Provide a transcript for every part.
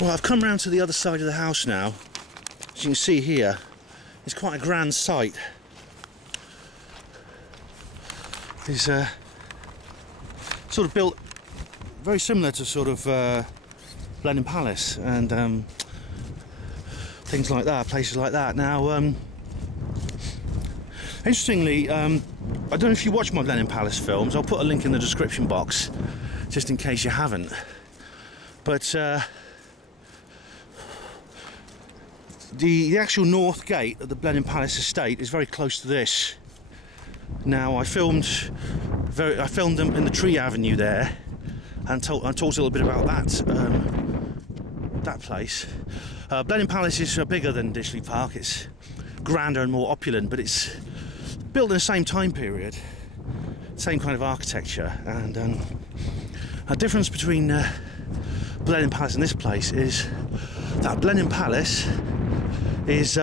Well, I've come round to the other side of the house now. As you can see here, it's quite a grand sight. It's sort of built very similar to sort of Blenheim Palace and things like that, places like that. Now, interestingly, I don't know if you watch my Blenheim Palace films. I'll put a link in the description box, just in case you haven't. But the actual north gate of the Blenheim Palace estate is very close to this. Now, I filmed them in the Tree Avenue there, and talked a little bit about that place. Blenheim Palace is bigger than Ditchley Park. It's grander and more opulent, but it's built in the same time period, same kind of architecture. And a difference between Blenheim Palace and this place is that Blenheim Palace is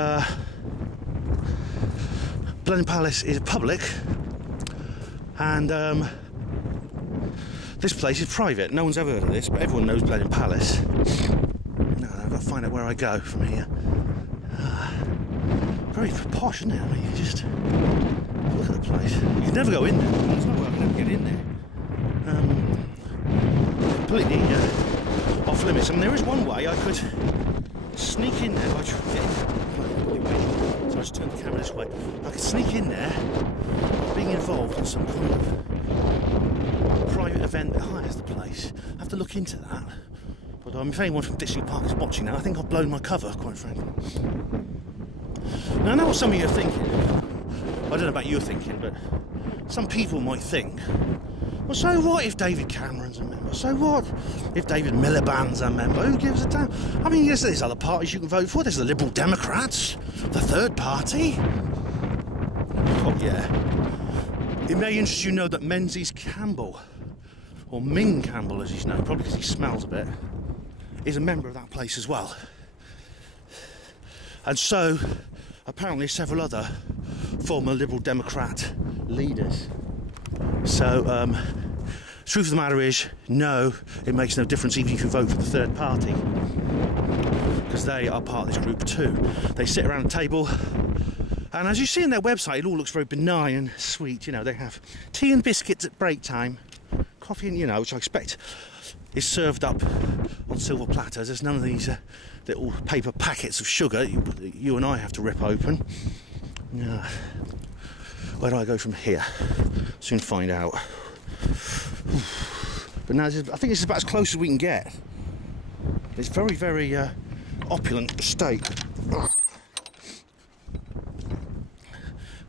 public, and this place is private. No one's ever heard of this, but everyone knows Blenheim Palace. Now I've got to find out where I go from here. Very posh, isn't it? I mean, you just look at the place. You can never go in there. There's no way I can ever get in there. Completely off limits. I mean, there is one way I could sneak in there. So I just turn the camera this way. I could sneak in there, being involved in some kind of private event that hires the place. I have to look into that. But if anyone from Ditchley Park is watching that, I think I've blown my cover, quite frankly. Now, I know what some of you are thinking. I don't know about you thinking, but some people might think, well, so what if David Cameron's a member? So what if David Miliband's a member? Who gives a damn? I mean, yes, there's other parties you can vote for. There's the Liberal Democrats, the third party. Oh, yeah. It may interest you to know that Menzies Campbell, or Ming Campbell as he's known, probably because he smells a bit, is a member of that place as well. And so, apparently, several other former Liberal Democrat leaders. So, truth of the matter is, no, it makes no difference even if you vote for the third party, because they are part of this group too. They sit around a table, and as you see on their website, it all looks very benign and sweet. You know, they have tea and biscuits at break time, coffee, and which I expect is served up on silver platters. There's none of these little paper packets of sugar you and I have to rip open. Where do I go from here? Soon find out. But now, I think it's about as close as we can get. It's very, very opulent estate,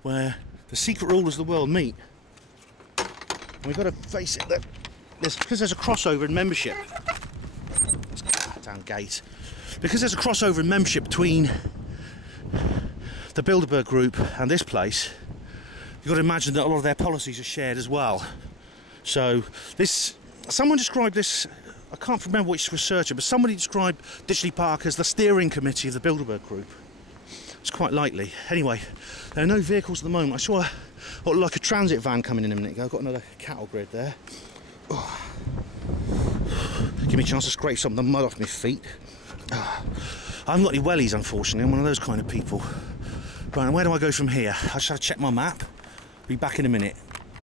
where the secret rulers of the world meet. And we've got to face it, that because there's a crossover in membership. Damn gate. Because there's a crossover in membership between the Bilderberg Group and this place, you've got to imagine that a lot of their policies are shared as well. So someone described this, I can't remember which researcher, but somebody described Ditchley Park as the steering committee of the Bilderberg Group. It's quite likely. Anyway, there are no vehicles at the moment. I saw what looked like a transit van coming in a minute ago. I've got another cattle grid there. Oh. Give me a chance to scrape some of the mud off my feet. I haven't got any wellies, unfortunately. I'm one of those kind of people. Right, and where do I go from here? I just have to check my map. Be back in a minute.